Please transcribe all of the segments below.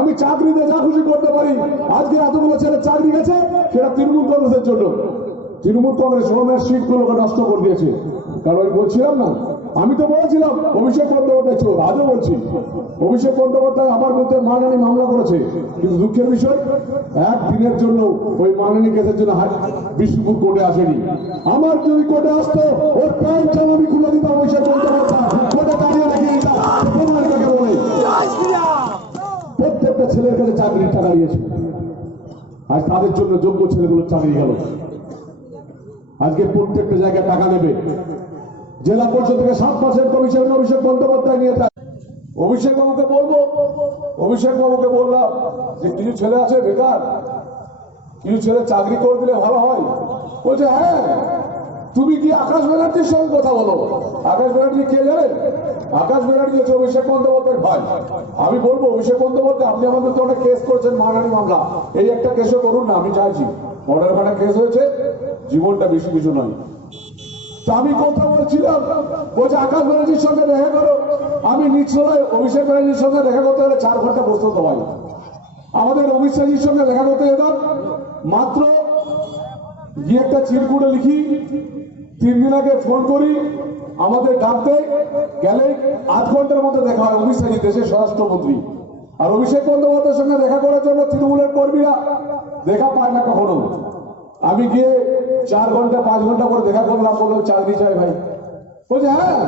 আমি চাকরিতে যা খুশি করতে পারি। আজকে এতগুলো ছেলে চাকরি গেছে সেটা তৃণমূল কংগ্রেসের জন্য। তৃণমূল কংগ্রেস সোমের সিটগুলোকে নষ্ট করে দিয়েছে। কারণ আমি বলছিলাম না, আমি তো বলেছিলাম অভিষেক বন্দ্যোপাধ্যায় চোর, আজও বলছি অভিষেক বন্দ্যোপাধ্যায় আমার বিরুদ্ধে মানহানি মামলা করেছে, কিন্তু দুঃখের বিষয় একদিনের জন্য ওই মানহানি কেসের জন্য বিষ্ণুপুর কোর্টে আসেনি। আমার যদি কোর্টে আসতো ওর প্যান্ট জামা আমি খুলে দিতাম, অভিষেক বন্দ্যোপাধ্যায় কোর্টে দাঁড়িয়ে রেখে দিতাম। বলে প্রত্যেকটা ছেলের কাছে চাকরির টাকা দিয়েছে, আজ তাদের জন্য যোগ্য ছেলেগুলো চাকরি গেল। আজকে প্রত্যেকটা জায়গায় টাকা নেবে। জেলা পরিষদ থেকে 7 মাসের কমিশন অভিষেক বন্দ্যোপাধ্যায় নিয়ে যায়। অভিষেক বাবুকে বলবো, অভিষেক বাবুকে বললাম যে কিছু ছেলে আছে বেকার, কিছু ছেলে চাকরি করে দিলে ভালো হয়। বলছে হ্যাঁ, তুমি কি আকাশ ব্যানার্জির সঙ্গে কথা বলো। আকাশ ব্যানার্জি কে জানেন? আকাশ ব্যানার্জি হচ্ছে অভিষেক বন্দ্যোপাধ্যায়ের ভাই। আমি বলবো অভিষেক বন্দ্যোপাধ্যায়, আপনি আমাদের তো অনেক কেস করেছেন, মানহানি মামলা, এই একটা কেসও করুন না। আমি চাইছি মর্ডার খানা কেস হয়েছে, জীবনটা বেশি কিছু নয়। তো আমি কথা বলছিলাম, বলছে আকাশ ব্যানার্জির সঙ্গে দেখা করো। আমি নিশ্চয় অভিষেক ব্যানার্জির সঙ্গে দেখা করতে হলে 4 ঘন্টা বসতে তো হয়। আমাদের অমিত শাহজির সঙ্গে দেখা করতে যেতাম, মাত্র গিয়ে একটা চিরকুটে লিখি, 3 দিন আগে ফোন করি, আমাদের ডাকতে গেলে 8 ঘন্টার মধ্যে দেখা হয়। অমিত শাহজি দেশের স্বরাষ্ট্রমন্ত্রী, আর অভিষেক বন্দ্যোপাধ্যায়ের সঙ্গে দেখা করার জন্য তৃণমূলের কর্মীরা দেখা পায় না কখনো। আমি গিয়ে 4 ঘন্টা 5 ঘন্টা করে দেখা করলাম, বললাম চাকরি চাই ভাই। বলছে হ্যাঁ,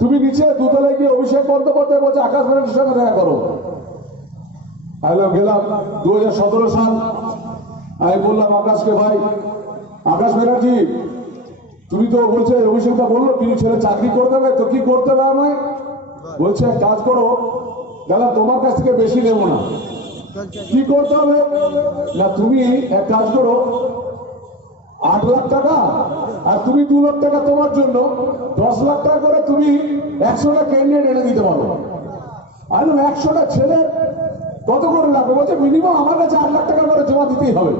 তুমি নিচে দুতলায় গিয়ে অভিষেক বন্দ্যোপাধ্যায় বলছে আকাশ ব্যানার্জির সঙ্গে দেখা করো। গেলাম 2017 সাল। আমি বললাম আকাশকে, ভাই আকাশ ব্যানার্জি, তুমি তো বলছে অভিষেকটা বললো কিছু ছেলে চাকরি করতে হবে, তো কি করতে হবে আমায়? বলছে এক কাজ করো, গেলাম তোমার কাছ থেকে বেশি নেবো না। কি করতে হবে না, তুমি এক কাজ করো, 8 লাখ টাকা আর তুমি 2 লাখ টাকা তোমার জন্য, 10 লাখ টাকা করে তুমি 100টা ক্যান্ডিডেট এনে দিতে পারো। আর 100টা ছেলে কত করে লাগবে? বলছে মিনিমাম আমার কাছে 8 লাখ টাকা করে জমা দিতেই হবে।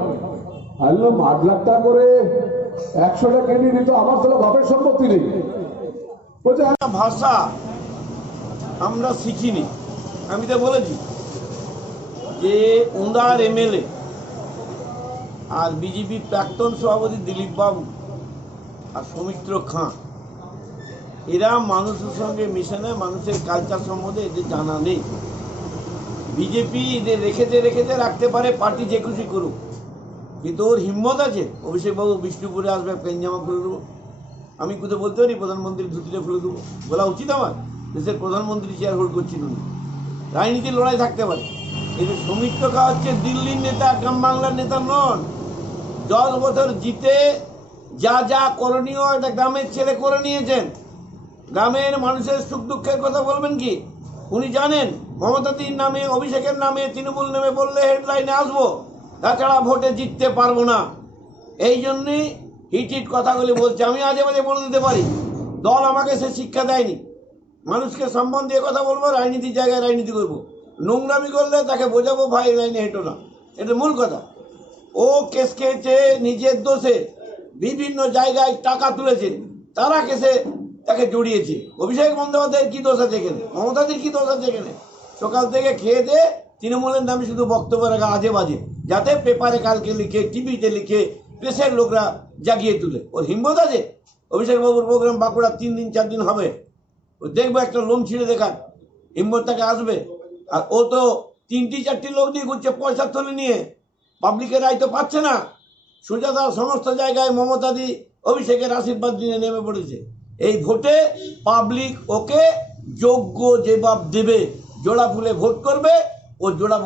আনলাম 8 লাখ টাকা করে 100টা ক্যান্ডিডেট, তো আমার তাহলে বাপের সম্পত্তি নেই। বলছে ভাষা আমরা শিখিনি। আমি তো বলেছি যে ওনার এমএলএ আর বিজেপি প্রাক্তন সভাপতি দিলীপ বাবু আর সৌমিত্র খাঁ, এরা মানুষের সঙ্গে মিশে না, মানুষের কালচার সম্বন্ধে এদের জানা নেই। বিজেপি এদের রেখেছে রাখতে পারে, পার্টি যে খুশি করুক, কিন্তু ওর হিম্মত আছে অভিষেকবাবু বিষ্ণুপুরে আসবে পেনজামা খুলে দেবো। আমি কোথাও বলতে পারি প্রধানমন্ত্রীর ধুতিটা খুলে দেবো? বলা উচিত আমার? দেশের প্রধানমন্ত্রী চেয়ার হোল্ড করছিল না, রাজনীতির লড়াই থাকতে পারে। কিন্তু সৌমিত্র খাঁ হচ্ছে দিল্লির নেতা, গ্রাম বাংলার নেতা নন। 10 বছর জিতে যা যা করণীয় একটা গ্রামের ছেলে করে নিয়েছেন। গ্রামের মানুষের সুখ দুঃখের কথা বলবেন কি? উনি জানেন মমতাদির নামে, অভিষেকের নামে, তৃণমূল নামে বললে হেডলাইনে আসবো, তাছাড়া ভোটে জিততে পারবো না। এই জন্যই হিট কথাগুলি বলছে। আমি আজে বাজে বলে দিতে পারি, দল আমাকে সে শিক্ষা দেয়নি। মানুষকে সম্মান দিয়ে কথা বলবো, রাজনীতির জায়গায় রাজনীতি করবো। নোংরামি করলে তাকে বোঝাবো ভাই লাইনে হেঁটো না, এটা মূল কথা। ও কেস খেয়েছে নিজের দোষে, বিভিন্ন জায়গায় টাকা তুলেছে, তারা কেসে তাকে জড়িয়েছে। অভিষেক বন্দ্যোপাধ্যায়ের কি দোষ আছে এখানে? মমতাদির কি দোষ আছে এখানে? সকাল থেকে খেয়ে দিয়ে তৃণমূলের নামে শুধু বক্তব্য রাখা আজে বাজে, যাতে পেপারে কালকে লিখে, টিভিতে লিখে প্রেসের লোকরা জাগিয়ে তুলে। ওর হিম্মত আছে? অভিষেক বাবুর প্রোগ্রাম বাঁকুড়া 3 দিন 4 দিন হবে, ও দেখবো একটা লোম ছিঁড়ে দেখার হিম্মত তাকে আসবে। আর ও তো 3টি 4টি লোক দিয়ে ঘুরছে পয়সার থলে নিয়ে, পাবলিকের রায় তো পাচ্ছে না। সুজাতা সমস্ত জায়গায় মমতাদি অভিষেকের আশীর্বাদ নিয়ে নেমে পড়েছে। এই ভোটে পাবলিক ওকে যোগ্য জবাব দেবে, জোড়া ফুলে ভোট করবে, ও জোড়া